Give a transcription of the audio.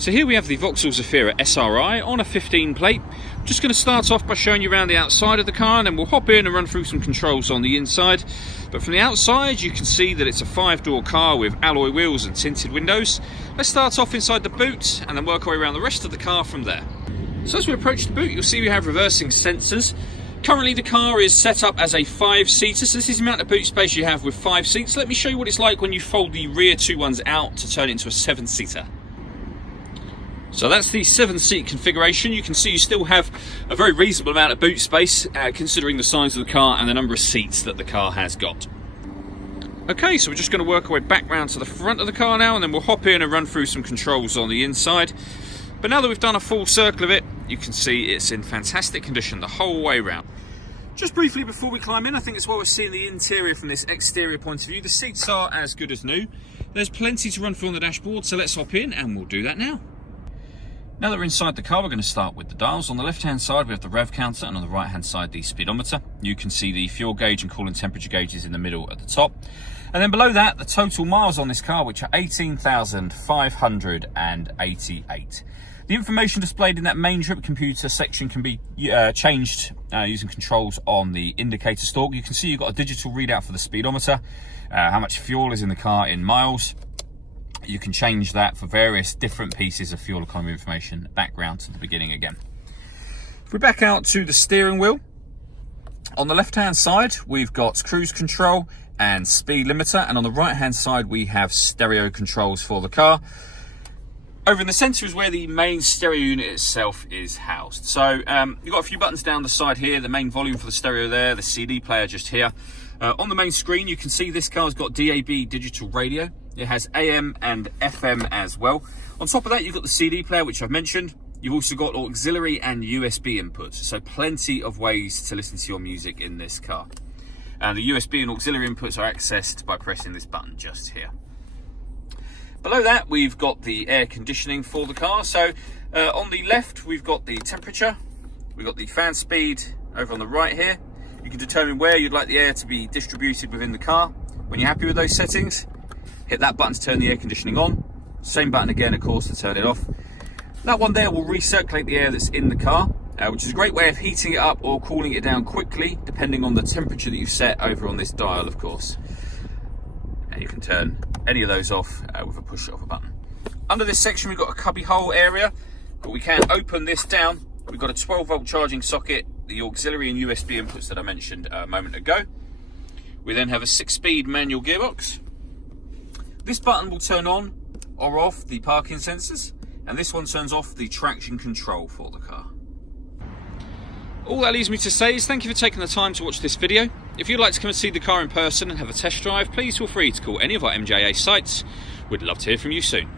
So here we have the Vauxhall Zafira SRI on a 15 plate. I'm just going to start off by showing you around the outside of the car, and then we'll hop in and run through some controls on the inside. But from the outside you can see that it's a 5-door car with alloy wheels and tinted windows. Let's start off inside the boot and then work our way around the rest of the car from there. So as we approach the boot, you'll see we have reversing sensors. Currently the car is set up as a 5-seater, so this is the amount of boot space you have with 5 seats. Let me show you what it's like when you fold the rear 2 ones out to turn it into a 7-seater. So that's the 7-seat configuration. You can see you still have a very reasonable amount of boot space considering the size of the car and the number of seats that the car has got. Okay, so we're just going to work our way back round to the front of the car now, and then we'll hop in and run through some controls on the inside. But now that we've done a full circle of it, you can see it's in fantastic condition the whole way round. Just briefly before we climb in, I think it's what we're seeing the interior from this exterior point of view. The seats are as good as new. There's plenty to run through on the dashboard, so let's hop in and we'll do that now. Now that we're inside the car, we're going to start with the dials. On the left-hand side, we have the rev counter, and on the right-hand side, the speedometer. You can see the fuel gauge and coolant temperature gauges in the middle at the top. And then below that, the total miles on this car, which are 18,588. The information displayed in that main trip computer section can be changed using controls on the indicator stalk. You can see you've got a digital readout for the speedometer, how much fuel is in the car in miles. You can change that for various different pieces of fuel economy information, background to the beginning again. If we back out to the steering wheel, on the left hand side we've got cruise control and speed limiter, and on the right hand side we have stereo controls for the car. Over in the centre is where the main stereo unit itself is housed. So you've got a few buttons down the side here, the main volume for the stereo there, the CD player just here. On the main screen you can see this car's got DAB digital radio. It has AM and FM as well. On top of that you've got the CD player, which I've mentioned. You've also got auxiliary and USB inputs, so plenty of ways to listen to your music in this car. And the USB and auxiliary inputs are accessed by pressing this button just here. Below that we've got the air conditioning for the car. So on the left we've got the temperature, we've got the fan speed. Over on the right here you can determine where you'd like the air to be distributed within the car. When you're happy with those settings, hit that button to turn the air conditioning on. Same button again, of course, to turn it off. That one there will recirculate the air that's in the car, which is a great way of heating it up or cooling it down quickly, depending on the temperature that you've set over on this dial, of course. And you can turn any of those off with a push of a button. Under this section we've got a cubby hole area, but we can open this down. We've got a 12-volt charging socket, the auxiliary and USB inputs that I mentioned a moment ago. We then have a 6-speed manual gearbox. This button will turn on or off the parking sensors, and this one turns off the traction control for the car. All that leaves me to say is thank you for taking the time to watch this video. If you'd like to come and see the car in person and have a test drive, please feel free to call any of our MJA sites. We'd love to hear from you soon.